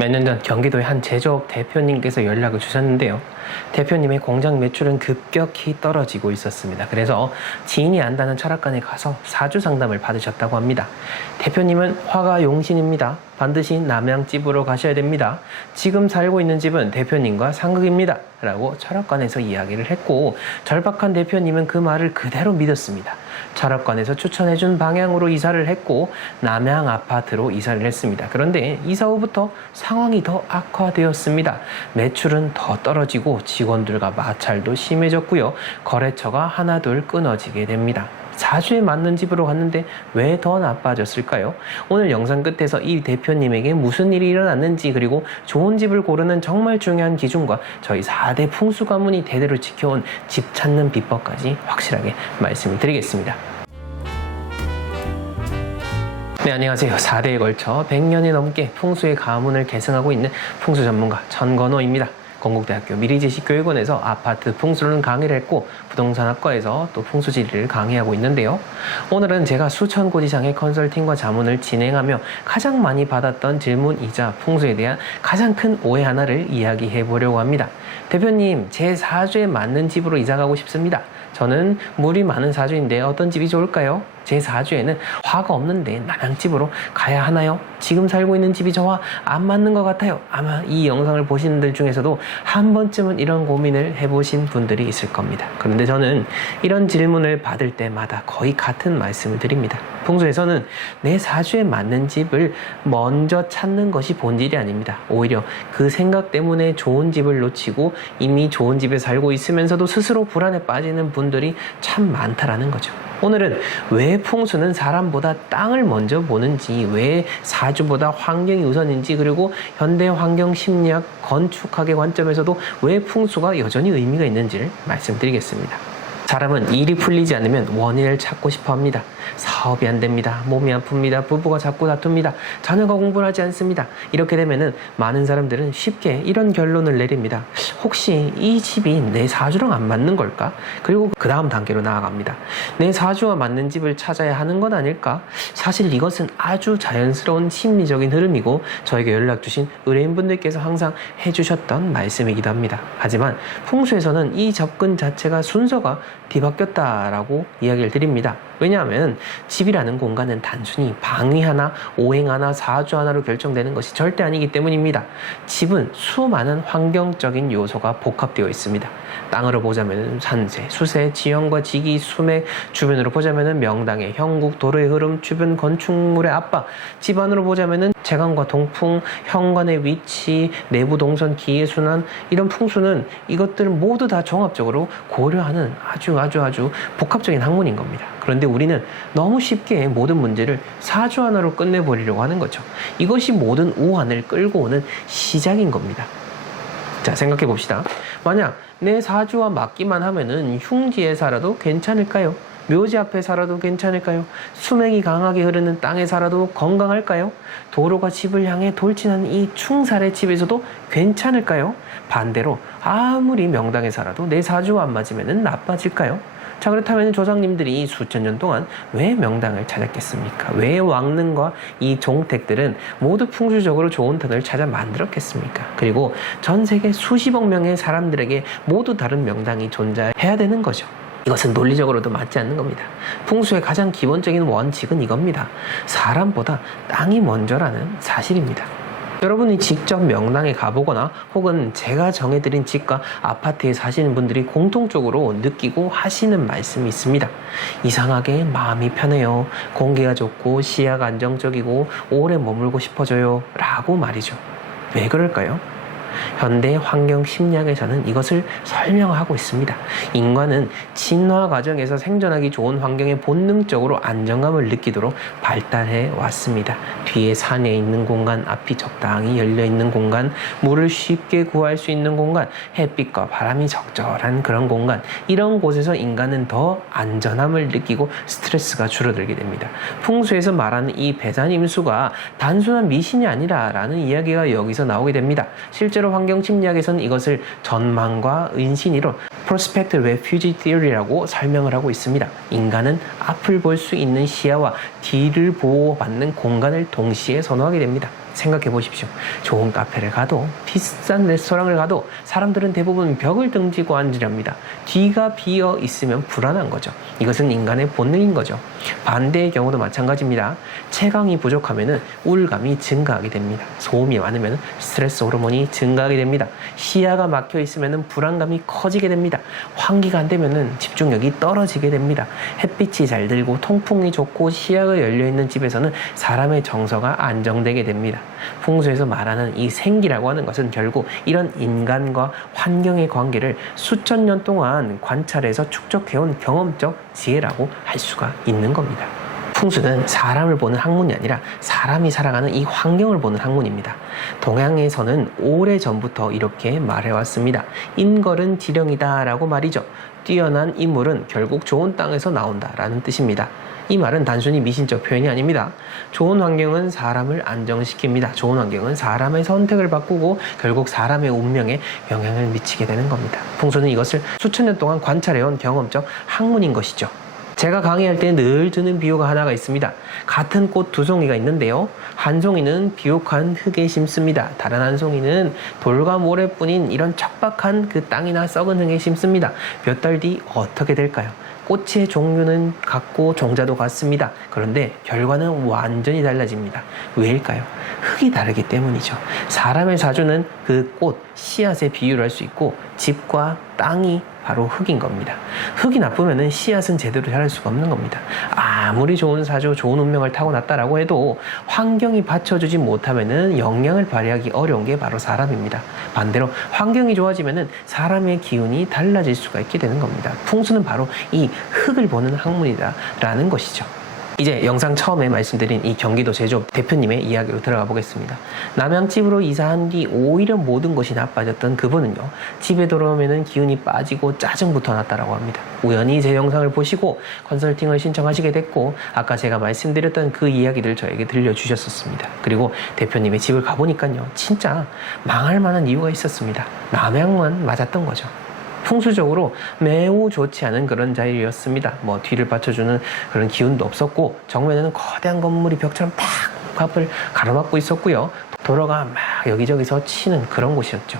몇 년 전 경기도의 한 제조업 대표님께서 연락을 주셨는데요. 대표님의 공장 매출은 급격히 떨어지고 있었습니다. 그래서 지인이 안다는 철학관에 가서 사주 상담을 받으셨다고 합니다. 대표님은 화가 용신입니다. 반드시 남양집으로 가셔야 됩니다. 지금 살고 있는 집은 대표님과 상극입니다. 라고 철학관에서 이야기를 했고, 절박한 대표님은 그 말을 그대로 믿었습니다. 철학관에서 추천해준 방향으로 이사를 했고 남양 아파트로 이사를 했습니다. 그런데 이사 후부터 상황이 더 악화되었습니다. 매출은 더 떨어지고 직원들과 마찰도 심해졌고요. 거래처가 하나둘 끊어지게 됩니다. 사주에 맞는 집으로 갔는데 왜 더 나빠졌을까요? 오늘 영상 끝에서 이 대표님에게 무슨 일이 일어났는지, 그리고 좋은 집을 고르는 정말 중요한 기준과 저희 4대 풍수 가문이 대대로 지켜온 집 찾는 비법까지 확실하게 말씀을 드리겠습니다. 네, 안녕하세요. 4대에 걸쳐 100년이 넘게 풍수의 가문을 계승하고 있는 풍수 전문가 전건호입니다. 건국대학교 미리지식교육원에서 아파트 풍수论강의를 했고, 부동산학과에서 또 풍수지리를 강의하고 있는데요. 오늘은 제가 수천 곳 이상의 컨설팅과 자문을 진행하며 가장 많이 받았던 질문이자 풍수에 대한 가장 큰 오해 하나를 이야기해 보려고 합니다. 대표님, 제 사주에 맞는 집으로 이사가고 싶습니다. 저는 물이 많은 사주인데 어떤 집이 좋을까요? 제 사주에는 화가 없는데 남양집으로 가야 하나요? 지금 살고 있는 집이 저와 안 맞는 것 같아요. 아마 이 영상을 보시는 분들 중에서도 한 번쯤은 이런 고민을 해보신 분들이 있을 겁니다. 그런데 저는 이런 질문을 받을 때마다 거의 같은 말씀을 드립니다. 풍수에서는 내 사주에 맞는 집을 먼저 찾는 것이 본질이 아닙니다. 오히려 그 생각 때문에 좋은 집을 놓치고 이미 좋은 집에 살고 있으면서도 스스로 불안에 빠지는 분들이 참 많다라는 거죠. 오늘은 왜 풍수는 사람보다 땅을 먼저 보는지, 왜 사주보다 환경이 우선인지, 그리고 현대 환경 심리학 건축학의 관점에서도 왜 풍수가 여전히 의미가 있는지를 말씀드리겠습니다. 사람은 일이 풀리지 않으면 원인을 찾고 싶어 합니다. 사업이 안 됩니다. 몸이 아픕니다. 부부가 자꾸 다툽니다. 자녀가 공부를 하지 않습니다. 이렇게 되면은 많은 사람들은 쉽게 이런 결론을 내립니다. 혹시 이 집이 내 사주랑 안 맞는 걸까? 그리고 그 다음 단계로 나아갑니다. 내 사주와 맞는 집을 찾아야 하는 건 아닐까? 사실 이것은 아주 자연스러운 심리적인 흐름이고, 저에게 연락 주신 의뢰인분들께서 항상 해주셨던 말씀이기도 합니다. 하지만 풍수에서는 이 접근 자체가 순서가 뒤바뀌었다라고 이야기를 드립니다. 왜냐하면 집이라는 공간은 단순히 방위 하나, 오행 하나, 사주 하나로 결정되는 것이 절대 아니기 때문입니다. 집은 수많은 환경적인 요소가 복합되어 있습니다. 땅으로 보자면 산세, 수세, 지형과 지기, 수맥, 주변으로 보자면 명당의 형국, 도로의 흐름, 주변 건축물의 압박, 집안으로 보자면 재간과 동풍, 현관의 위치, 내부 동선, 기의 순환, 이런 풍수는 이것들을 모두 다 종합적으로 고려하는 아주 복합적인 학문인 겁니다. 그런데 우리는 너무 쉽게 모든 문제를 사주 하나로 끝내버리려고 하는 거죠. 이것이 모든 우환을 끌고 오는 시작인 겁니다. 자, 생각해 봅시다. 만약 내 사주와 맞기만 하면은 흉지에 살아도 괜찮을까요? 묘지 앞에 살아도 괜찮을까요? 수맥이 강하게 흐르는 땅에 살아도 건강할까요? 도로가 집을 향해 돌진하는 이 충살의 집에서도 괜찮을까요? 반대로 아무리 명당에 살아도 내 사주와 안 맞으면 나빠질까요? 자, 그렇다면 조상님들이 수천 년 동안 왜 명당을 찾았겠습니까? 왜 왕릉과 이 종택들은 모두 풍수적으로 좋은 터를 찾아 만들었겠습니까? 그리고 전 세계 수십억 명의 사람들에게 모두 다른 명당이 존재해야 되는 거죠. 이것은 논리적으로도 맞지 않는 겁니다. 풍수의 가장 기본적인 원칙은 이겁니다. 사람보다 땅이 먼저라는 사실입니다. 여러분이 직접 명당에 가보거나 혹은 제가 정해드린 집과 아파트에 사시는 분들이 공통적으로 느끼고 하시는 말씀이 있습니다. 이상하게 마음이 편해요. 공기가 좋고 시야가 안정적이고 오래 머물고 싶어져요. 라고 말이죠. 왜 그럴까요? 현대 환경 심리학에서는 이것을 설명하고 있습니다. 인간은 진화 과정에서 생존하기 좋은 환경에 본능적으로 안정감을 느끼도록 발달해 왔습니다. 뒤에 산에 있는 공간, 앞이 적당히 열려 있는 공간, 물을 쉽게 구할 수 있는 공간, 햇빛과 바람이 적절한 그런 공간, 이런 곳에서 인간은 더 안전함을 느끼고 스트레스가 줄어들게 됩니다. 풍수에서 말하는 이 배산임수가 단순한 미신이 아니라 라는 이야기가 여기서 나오게 됩니다. 실제로 환경 심리학에서는 이것을 전망과 은신이론, Prospective Refuge Theory라고 설명을 하고 있습니다. 인간은 앞을 볼 수 있는 시야와 뒤를 보호받는 공간을 동시에 선호하게 됩니다. 생각해 보십시오. 좋은 카페를 가도 비싼 레스토랑을 가도 사람들은 대부분 벽을 등지고 앉으렵니다. 뒤가 비어 있으면 불안한 거죠. 이것은 인간의 본능인 거죠. 반대의 경우도 마찬가지입니다. 체강이 부족하면 우울감이 증가하게 됩니다. 소음이 많으면 스트레스 호르몬이 증가하게 됩니다. 시야가 막혀 있으면 불안감이 커지게 됩니다. 환기가 안 되면 집중력이 떨어지게 됩니다. 햇빛이 잘 들고 통풍이 좋고 시야가 열려 있는 집에서는 사람의 정서가 안정되게 됩니다. 풍수에서 말하는 이 생기라고 하는 것은 결국 이런 인간과 환경의 관계를 수천 년 동안 관찰해서 축적해온 경험적 지혜라고 할 수가 있는 겁니다. 풍수는 사람을 보는 학문이 아니라 사람이 살아가는 이 환경을 보는 학문입니다. 동양에서는 오래전부터 이렇게 말해왔습니다. 인걸은 지령이다 라고 말이죠. 뛰어난 인물은 결국 좋은 땅에서 나온다 라는 뜻입니다. 이 말은 단순히 미신적 표현이 아닙니다. 좋은 환경은 사람을 안정시킵니다. 좋은 환경은 사람의 선택을 바꾸고 결국 사람의 운명에 영향을 미치게 되는 겁니다. 풍수는 이것을 수천 년 동안 관찰해온 경험적 학문인 것이죠. 제가 강의할 때 늘 드는 비유가 하나가 있습니다. 같은 꽃 두 송이가 있는데요. 한 송이는 비옥한 흙에 심습니다. 다른 한 송이는 돌과 모래뿐인 이런 척박한 그 땅이나 썩은 흙에 심습니다. 몇 달 뒤 어떻게 될까요? 꽃의 종류는 같고 종자도 같습니다. 그런데 결과는 완전히 달라집니다. 왜일까요? 흙이 다르기 때문이죠. 사람의 사주는 그 꽃, 씨앗에 비유를 할 수 있고 집과 땅이 바로 흙인 겁니다. 흙이 나쁘면 씨앗은 제대로 자랄 수가 없는 겁니다. 아무리 좋은 사주, 좋은 운명을 타고났다라고 해도 환경이 받쳐주지 못하면 영향을 발휘하기 어려운 게 바로 사람입니다. 반대로 환경이 좋아지면 사람의 기운이 달라질 수가 있게 되는 겁니다. 풍수는 바로 이 흙을 보는 학문이다라는 것이죠. 이제 영상 처음에 말씀드린 이 경기도 제조업 대표님의 이야기로 들어가 보겠습니다. 남양집으로 이사한 뒤 오히려 모든 것이 나빠졌던 그분은요, 집에 돌아오면 기운이 빠지고 짜증부터 났다라고 합니다. 우연히 제 영상을 보시고 컨설팅을 신청하시게 됐고, 아까 제가 말씀드렸던 그 이야기를 저에게 들려주셨었습니다. 그리고 대표님의 집을 가보니까요, 진짜 망할 만한 이유가 있었습니다. 남양만 맞았던 거죠. 풍수적으로 매우 좋지 않은 그런 자리였습니다. 뒤를 받쳐주는 그런 기운도 없었고, 정면에는 거대한 건물이 벽처럼 탁 앞을 가로막고 있었고요. 도로가 막 여기저기서 치는 그런 곳이었죠.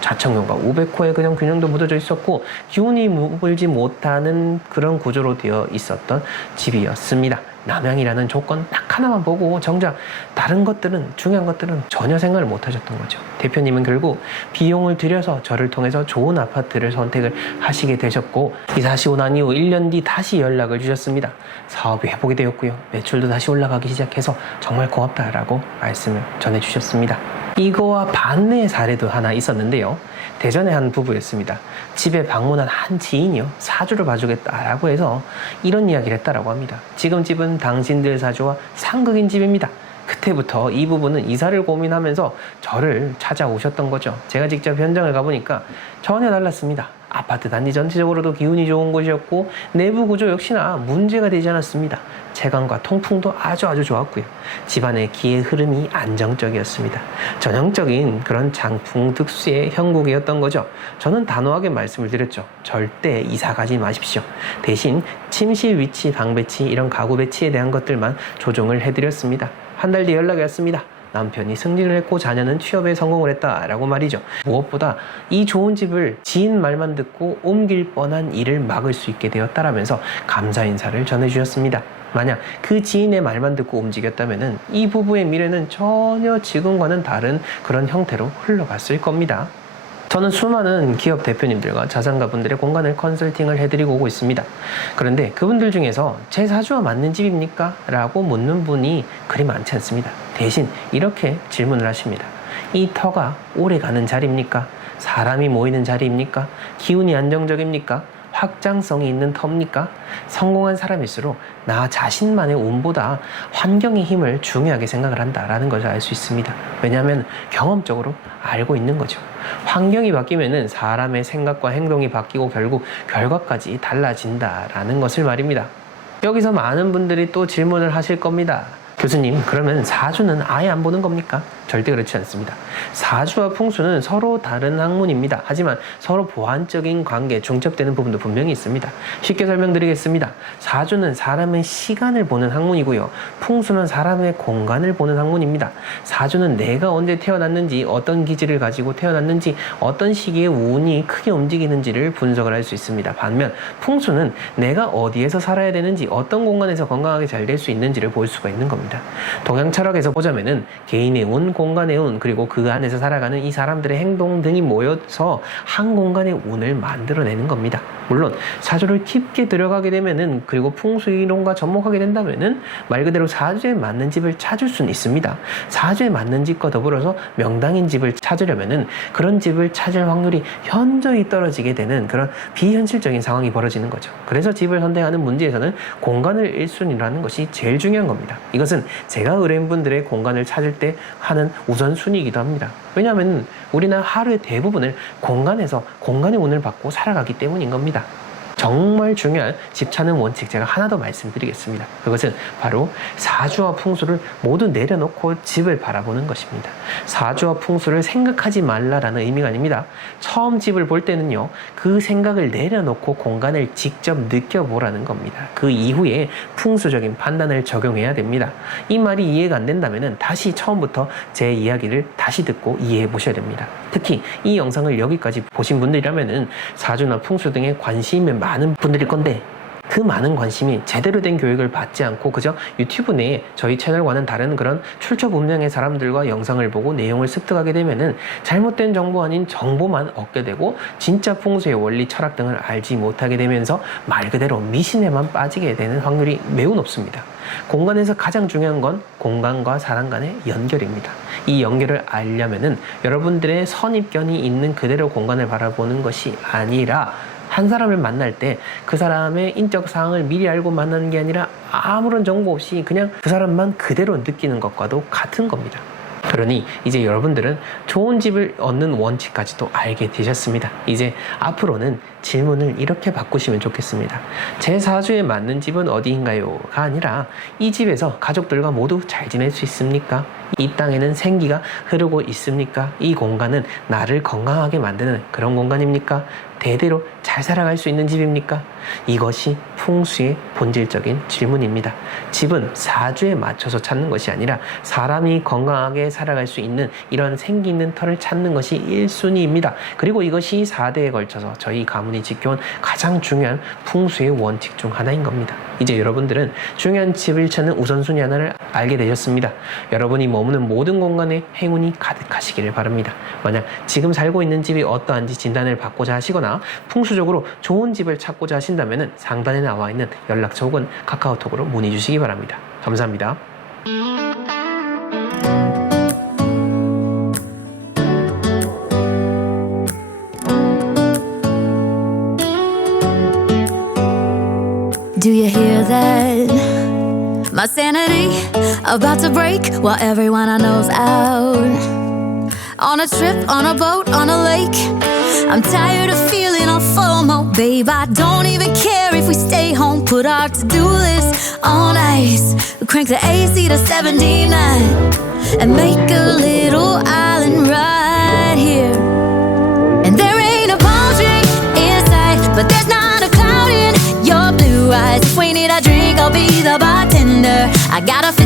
좌청경과 우백호에 그냥 균형도 묻어져 있었고, 기운이 물지 못하는 그런 구조로 되어 있었던 집이었습니다. 남양이라는 조건 딱 하나만 보고 정작 다른 것들은, 중요한 것들은 전혀 생각을 못 하셨던 거죠. 대표님은 결국 비용을 들여서 저를 통해서 좋은 아파트를 선택을 하시게 되셨고, 이사하시고 난 이후 1년 뒤 다시 연락을 주셨습니다. 사업이 회복이 되었고요. 매출도 다시 올라가기 시작해서 정말 고맙다라고 말씀을 전해주셨습니다. 이거와 반대의 사례도 하나 있었는데요. 대전의 한 부부였습니다. 집에 방문한 한 지인이요, 사주를 봐주겠다라고 해서 이런 이야기를 했다라고 합니다. 지금 집은 당신들 사주와 상극인 집입니다. 그때부터 이 부부는 이사를 고민하면서 저를 찾아오셨던 거죠. 제가 직접 현장을 가보니까 전혀 달랐습니다. 아파트 단지 전체적으로도 기운이 좋은 곳이었고, 내부 구조 역시나 문제가 되지 않았습니다. 채광과 통풍도 아주 좋았고요. 집안의 기의 흐름이 안정적이었습니다. 전형적인 그런 장풍 득수의 형국이었던 거죠. 저는 단호하게 말씀을 드렸죠. 절대 이사 가지 마십시오. 대신 침실 위치, 방 배치, 이런 가구 배치에 대한 것들만 조정을 해드렸습니다. 한 달 뒤 연락이 왔습니다. 남편이 승진을 했고 자녀는 취업에 성공을 했다라고 말이죠. 무엇보다 이 좋은 집을 지인 말만 듣고 옮길 뻔한 일을 막을 수 있게 되었다라면서 감사 인사를 전해주셨습니다. 만약 그 지인의 말만 듣고 움직였다면 이 부부의 미래는 전혀 지금과는 다른 그런 형태로 흘러갔을 겁니다. 저는 수많은 기업 대표님들과 자산가분들의 공간을 컨설팅을 해드리고 오고 있습니다. 그런데 그분들 중에서 제 사주와 맞는 집입니까? 라고 묻는 분이 그리 많지 않습니다. 대신 이렇게 질문을 하십니다. 이 터가 오래 가는 자리입니까? 사람이 모이는 자리입니까? 기운이 안정적입니까? 확장성이 있는 터입니까? 성공한 사람일수록 나 자신만의 운보다 환경의 힘을 중요하게 생각을 한다라는 것을 알 수 있습니다. 왜냐하면 경험적으로 알고 있는 거죠. 환경이 바뀌면은 사람의 생각과 행동이 바뀌고 결국 결과까지 달라진다라는 것을 말입니다. 여기서 많은 분들이 또 질문을 하실 겁니다. 교수님, 그러면 사주는 아예 안 보는 겁니까? 절대 그렇지 않습니다. 사주와 풍수는 서로 다른 학문입니다. 하지만 서로 보완적인 관계에 중첩되는 부분도 분명히 있습니다. 쉽게 설명드리겠습니다. 사주는 사람의 시간을 보는 학문이고요. 풍수는 사람의 공간을 보는 학문입니다. 사주는 내가 언제 태어났는지, 어떤 기질을 가지고 태어났는지, 어떤 시기에 운이 크게 움직이는지를 분석을 할 수 있습니다. 반면 풍수는 내가 어디에서 살아야 되는지, 어떤 공간에서 건강하게 잘 될 수 있는지를 볼 수가 있는 겁니다. 동양 철학에서 보자면은 개인의 운, 공간의 운, 그리고 그 안에서 살아가는 이 사람들의 행동 등이 모여서 한 공간의 운을 만들어내는 겁니다. 물론 사주를 깊게 들어가게 되면은, 그리고 풍수이론과 접목하게 된다면은 말 그대로 사주에 맞는 집을 찾을 수는 있습니다. 사주에 맞는 집과 더불어서 명당인 집을 찾으려면은 그런 집을 찾을 확률이 현저히 떨어지게 되는 그런 비현실적인 상황이 벌어지는 거죠. 그래서 집을 선택하는 문제에서는 공간을 1순위라는 것이 제일 중요한 겁니다. 이것은 제가 의뢰인분들의 공간을 찾을 때 하는 우선순위이기도 합니다. 왜냐하면 우리는 하루의 대부분을 공간에서 공간의 운을 받고 살아가기 때문인 겁니다. 정말 중요한 집 찾는 원칙 제가 하나 더 말씀드리겠습니다. 그것은 바로 사주와 풍수를 모두 내려놓고 집을 바라보는 것입니다. 사주와 풍수를 생각하지 말라라는 의미가 아닙니다. 처음 집을 볼 때는요, 그 생각을 내려놓고 공간을 직접 느껴보라는 겁니다. 그 이후에 풍수적인 판단을 적용해야 됩니다. 이 말이 이해가 안 된다면 다시 처음부터 제 이야기를 다시 듣고 이해해 보셔야 됩니다. 특히 이 영상을 여기까지 보신 분들이라면 사주나 풍수 등에 관심이 많은 분들일 건데, 그 많은 관심이 제대로 된 교육을 받지 않고 그저 유튜브 내에 저희 채널과는 다른 그런 출처 분명의 사람들과 영상을 보고 내용을 습득하게 되면은 잘못된 정보 아닌 정보만 얻게 되고, 진짜 풍수의 원리, 철학 등을 알지 못하게 되면서 말 그대로 미신에만 빠지게 되는 확률이 매우 높습니다. 공간에서 가장 중요한 건 공간과 사람 간의 연결입니다. 이 연결을 알려면은 여러분들의 선입견이 있는 그대로 공간을 바라보는 것이 아니라, 한 사람을 만날 때 그 사람의 인적 사항을 미리 알고 만나는 게 아니라 아무런 정보 없이 그냥 그 사람만 그대로 느끼는 것과도 같은 겁니다. 그러니 이제 여러분들은 좋은 집을 얻는 원칙까지도 알게 되셨습니다. 이제 앞으로는 질문을 이렇게 바꾸시면 좋겠습니다. 제 사주에 맞는 집은 어디인가요? 가 아니라, 이 집에서 가족들과 모두 잘 지낼 수 있습니까? 이 땅에는 생기가 흐르고 있습니까? 이 공간은 나를 건강하게 만드는 그런 공간입니까? 대대로 잘 살아갈 수 있는 집입니까? 이것이 풍수의 본질적인 질문입니다. 집은 사주에 맞춰서 찾는 것이 아니라 사람이 건강하게 살아갈 수 있는 이런 생기 있는 터를 찾는 것이 1순위입니다. 그리고 이것이 4대에 걸쳐서 저희 가문이 지켜온 가장 중요한 풍수의 원칙 중 하나인 겁니다. 이제 여러분들은 중요한 집을 찾는 우선순위 하나를 알게 되셨습니다. 여러분이 머무는 모든 공간에 행운이 가득하시기를 바랍니다. 만약 지금 살고 있는 집이 어떠한지 진단을 받고자 하시거나 풍수적으로 좋은 집을 찾고자 하신다면 상단에 나와 있는 연락처 혹은 카카오톡으로 문의 주시기 바랍니다. 감사합니다. Do you hear that? My sanity about to break while everyone I know's out. On a trip, on a boat, on a lake. I'm tired of feeling all FOMO. Babe, I don't even care if we stay home. Put our to-do list on ice. Crank the AC to 79 and make a little island ride.